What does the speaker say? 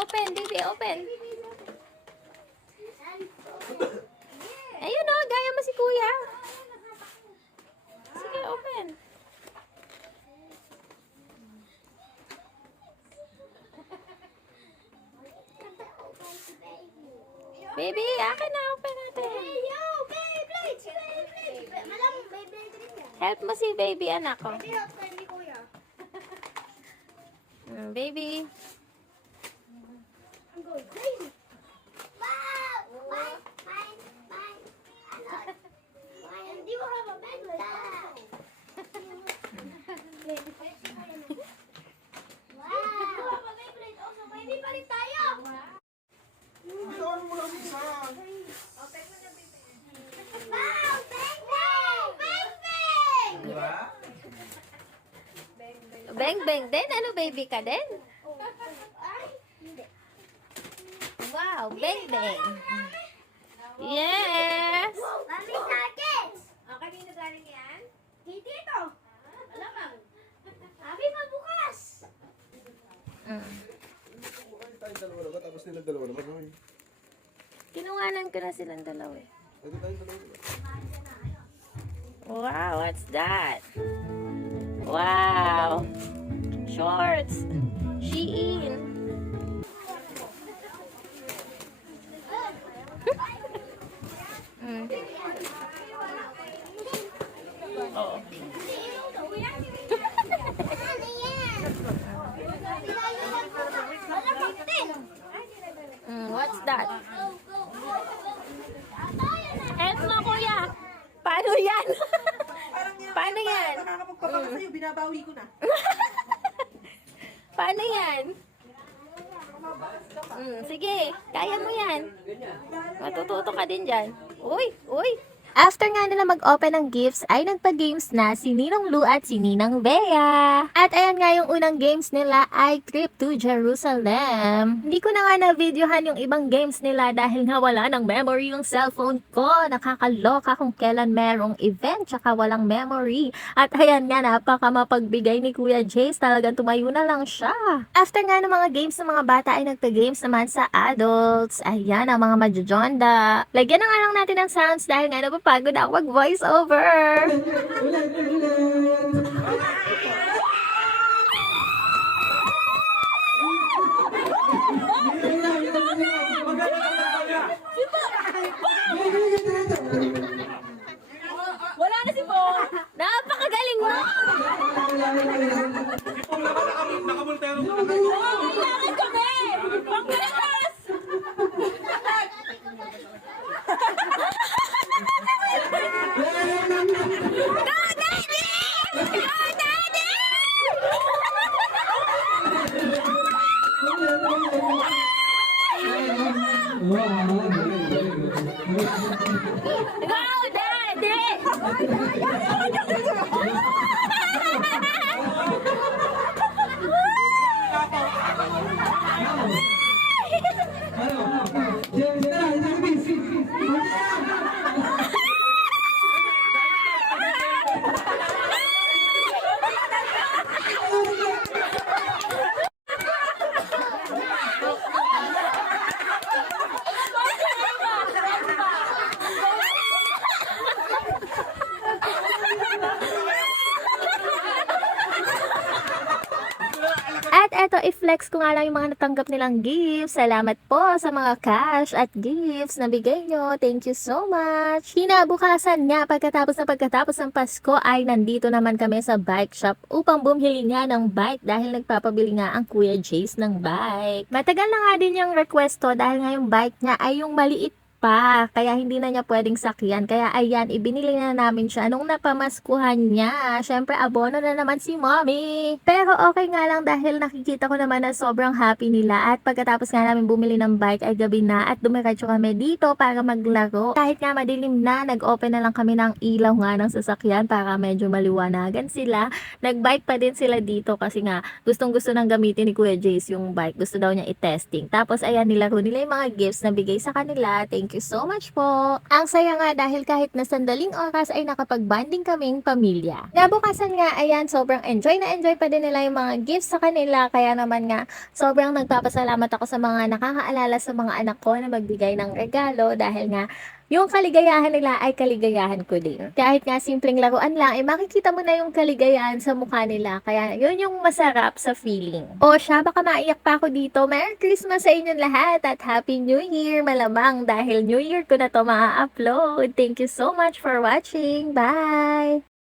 open. Baby, open. Ayun o, gaya mo si kuya. Sige, open. Baby, akin na, open natin. Help mo si baby, anak ko. Baby. I'm going crazy. Wow! Mine. Do you have a bed like that? Wow! You have a Beyblade also. Pwede palit tayo! Bitawan mo lang isa. Open mo na, baby. Wow! Bang bang! Bang bang! Diba? Bang, bang din. Ano, baby ka din? Ay, hindi. Wow, bang, bang. Yes! Mami, targets! Kanino galing yan? Hindi ito. Alamang. Sabi pa bukas. Ay, tayong dalawa naman. Tapos nilang dalawa naman. Hoy. Kinuhanan ko na silang dalawa eh. Pwede tayong dalawa naman. Wow, what's that? Wow. Shorts. Shein. Oo. What's that? Help mo, kuya. Paano yan? Paano yan? Nakakapagpapaka sa'yo, binabawi ko na. Paano yan? Sige, kaya mo yan. Matututo ka din dyan. Uy, uy. After nga nila mag-open ng gifts, ay nagpa-games na si Ninong Lu at si Ninang Bea. At ayan nga yung unang games nila ay Trip to Jerusalem. Hindi ko na nga na-videohan yung ibang games nila dahil nga wala ng memory yung cellphone ko. Nakakaloka kung kailan merong event tsaka walang memory. At ayan nga, napaka mapagbigay ni Kuya Jace. Talagang tumayo na lang siya. After nga ng mga games ng mga bata ay nagpa-games naman sa adults. Ayan ang mga majujonda. Lagyan na nga lang natin ng sounds dahil nga napapagod ako mag-voice over. Wala na si Paul. Napakagaling mo! Nakamultero ko. Kailangan kami! Panggalas! Go, Daddy! At eto, i-flex ko nga lang yung mga natanggap nilang gifts. Salamat po sa mga cash at gifts na bigay nyo. Thank you so much. Kinabukasan nga, pagkatapos ng Pasko ay nandito naman kami sa bike shop upang bumili nga ng bike dahil nagpapabili nga ang Kuya Jace ng bike. Matagal na nga din yung request to dahil nga yung bike niya ay yung maliit pa, kaya hindi na niya pwedeng sakyan. Kaya ayan, ibinili na namin siya nung napamaskuhan niya. Syempre, abono na naman si mommy. Pero okay nga lang dahil nakikita ko naman na sobrang happy nila. At pagkatapos nga namin bumili ng bike ay gabi na at dumiretso kami dito para maglaro. Kahit nga madilim na, nag-open na lang kami ng ilaw nga ng sasakyan para medyo maliwanagan sila. Nag-bike pa din sila dito kasi nga gustong gusto nang gamitin ni Kuya Jace yung bike. Gusto daw niya i-testing. Tapos ayan, nilaro nila yung mga gifts na bigay sa kanila. Thank Thank you so much po. Ang saya nga dahil kahit na sandaling oras ay nakapag-bonding kaming pamilya. Nabukasan nga, ayan, sobrang enjoy na enjoy pa din nila yung mga gifts sa kanila. Kaya naman nga, sobrang nagpapasalamat ako sa mga nakakaalala sa mga anak ko na magbigay ng regalo dahil nga, yung kaligayahan nila ay kaligayahan ko din. Kahit nga simpleng laruan lang, makikita mo na yung kaligayahan sa mukha nila. Kaya yun yung masarap sa feeling. O siya, baka maiyak pa ako dito. Merry Christmas sa inyong lahat at Happy New Year! Malamang dahil New Year ko na to ma-upload. Thank you so much for watching. Bye!